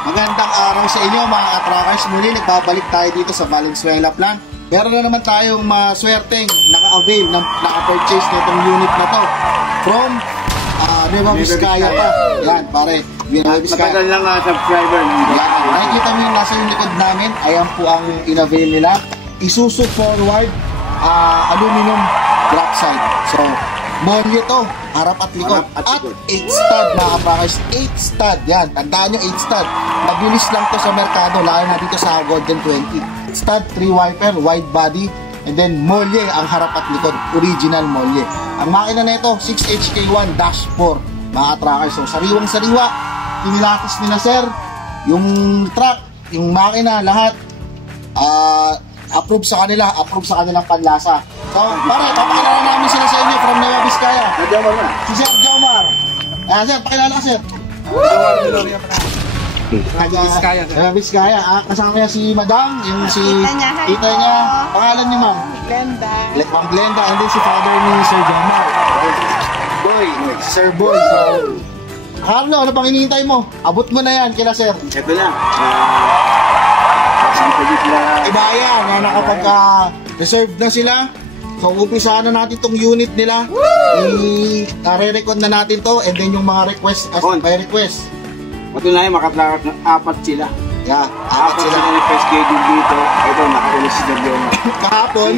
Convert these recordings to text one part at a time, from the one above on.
Magandang araw sa inyo mga katrackers. Muli nagbabalik tayo dito sa Valenzuela Plan. Meron na naman tayong maswerteng naka-avail, naka-purchase na itong unit na to from Nueva Vizcaya pa. Yan pare, Nueva Vizcaya. Matagal lang subscriber. Yan, nakikita mo yung nasa yung likod namin. Ayan po ang in-avail nila. Isuzu forward aluminum drop side. So, molye to, harap at likod. At 8 stud mga katrackers. 8 stud, yan. Tandaan nyo 8 stud. Mabilis lang to sa merkado, lalo na dito sa Golden 20. Stud, 3 wiper, wide body, and then molye ang harap at likod, original molye. Ang makina na ito 6HK1-4 mga katrackers. So sariwang sariwa, pinilatas nila sir yung truck, yung makina, lahat approve sa kanila, approve sa kanilang panlasa. So pare, papakilala namin sila sa inyo from Nueva Vizcaya. Si Sir Jomar. Sir, pakilala ka sir. Nueva Vizcaya. Kasama niya si Madam, yung si tita niya. Pangalan ni Ma'am? Glenda. Ma'am Glenda. And then si father ni Sir Jomar. Boy, Sir Boy. So, Carlo, ano pang hinihintay mo? Abot mo na yan kila sir. Ito na. Iba yan, na nakapag-reserve na sila. So, umpisahan na natin tong unit nila. I-re-record na natin to. And then yung mga request, as by request. Patunayan, makatrakat ng 4 sila. Yeah, 4 sila na schedule dito. Ito, nakaulis si Jomar. Kahapon,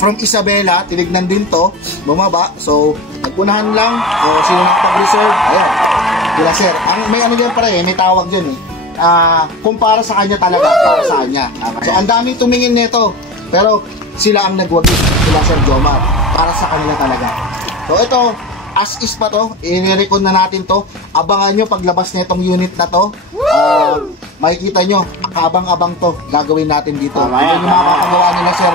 from Isabela, tinignan din to, bumaba. So, nagpunahan lang. So, sino nakapag-reserve? Ayan, kila sir. May ano dyan pare, may tawag dyan eh. Kumpara sa kanya talaga, para sa kanya. So, ang daming tumingin nito. Pero, sila ang nagwagi, sila Sir Jomar. Para sa kanila talaga. So, ito, as is pa to, i-record na natin to. Abangan nyo paglabas na itong unit na to. Makikita nyo, kabang-abang to, gagawin natin dito. Ano yung makakagawa nila Sir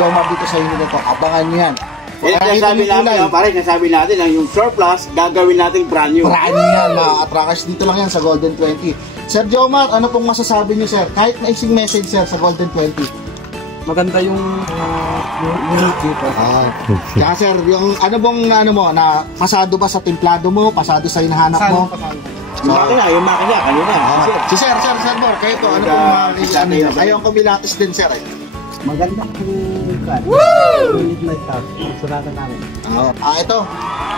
Jomar dito sa unit na to. Abangan nyo yan. Nasabi natin, pare, nasabi natin ang yung surplus, gagawin natin brand new. Brand new yan, mga katrackers. Dito lang yan sa Golden 20. Sir Jomar, ano pong masasabi nyo sir? Kahit na ising message sir sa Golden 20. Maganda yung unit dito. Kaya sir, yung ano bang ano mo, na pasado ba sa templado mo? Pasado sa hinahanap mo? Yung makina, kanina. Si sir Bor, kayo to, ano pong makikita nyo? Ayaw ko bilatis din sir eh. Maganda po kan. Unit na ito. Suratan namin. Ito.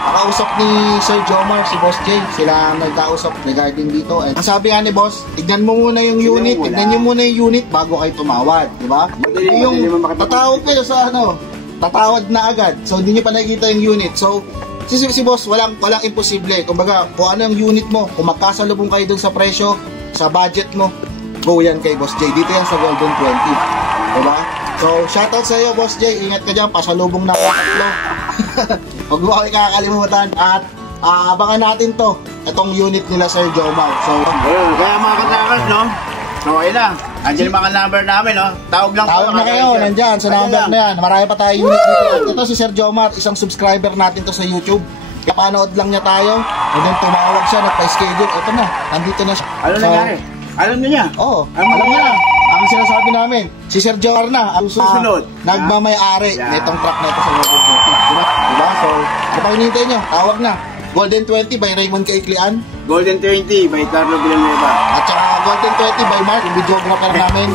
Nakausap ni Sir Jomar, si Boss J. Sila nagkausap regarding dito. Ang sabi nga ni Boss, tignan mo muna yung unit. Tignan nyo muna yung unit bago kayo tumawad. Diba? Yung tatawad kayo sa ano, tatawad na agad. So, hindi nyo pa nakikita yung unit. So, si Boss, walang imposible. Kumbaga, kung ano yung unit mo, kung magkasalubong kayo dun sa presyo, sa budget mo, go yan kay Boss J. Dito yan sa Golden 20. Diba? So, shoutout sa iyo, Boss J. Ingat ka dyan, pasalubong na kakatlo. Huwag mo kami kakalimutan. At abangan natin to, itong unit nila Sir Jomar. So, kaya mga katrackers, no? So, ayun na. Andiyan mga number namin, no? Tawag lang tawag na kayo, nandyan, sa number na yan. Marami pa tayo unit dito. At ito si Sir Jomar, isang subscriber natin to sa YouTube. Kapanood lang niya tayo. And then tumawag siya, nagpa-schedule. Ito na, nandito na siya. Ano nangyari? Alam niya? Oo, alam niya. Ang sinasabi namin, si Sir Jomar na ang susunod nagmamay-ari nitong truck na ito sa Golden 20. Diba? So, ano pang hinihintay nyo? Tawag na. Golden 20 by Raymond Kaiklian. Golden 20 by Carlo Villanueva. At saka Golden 20 by Mark, yung videographer namin.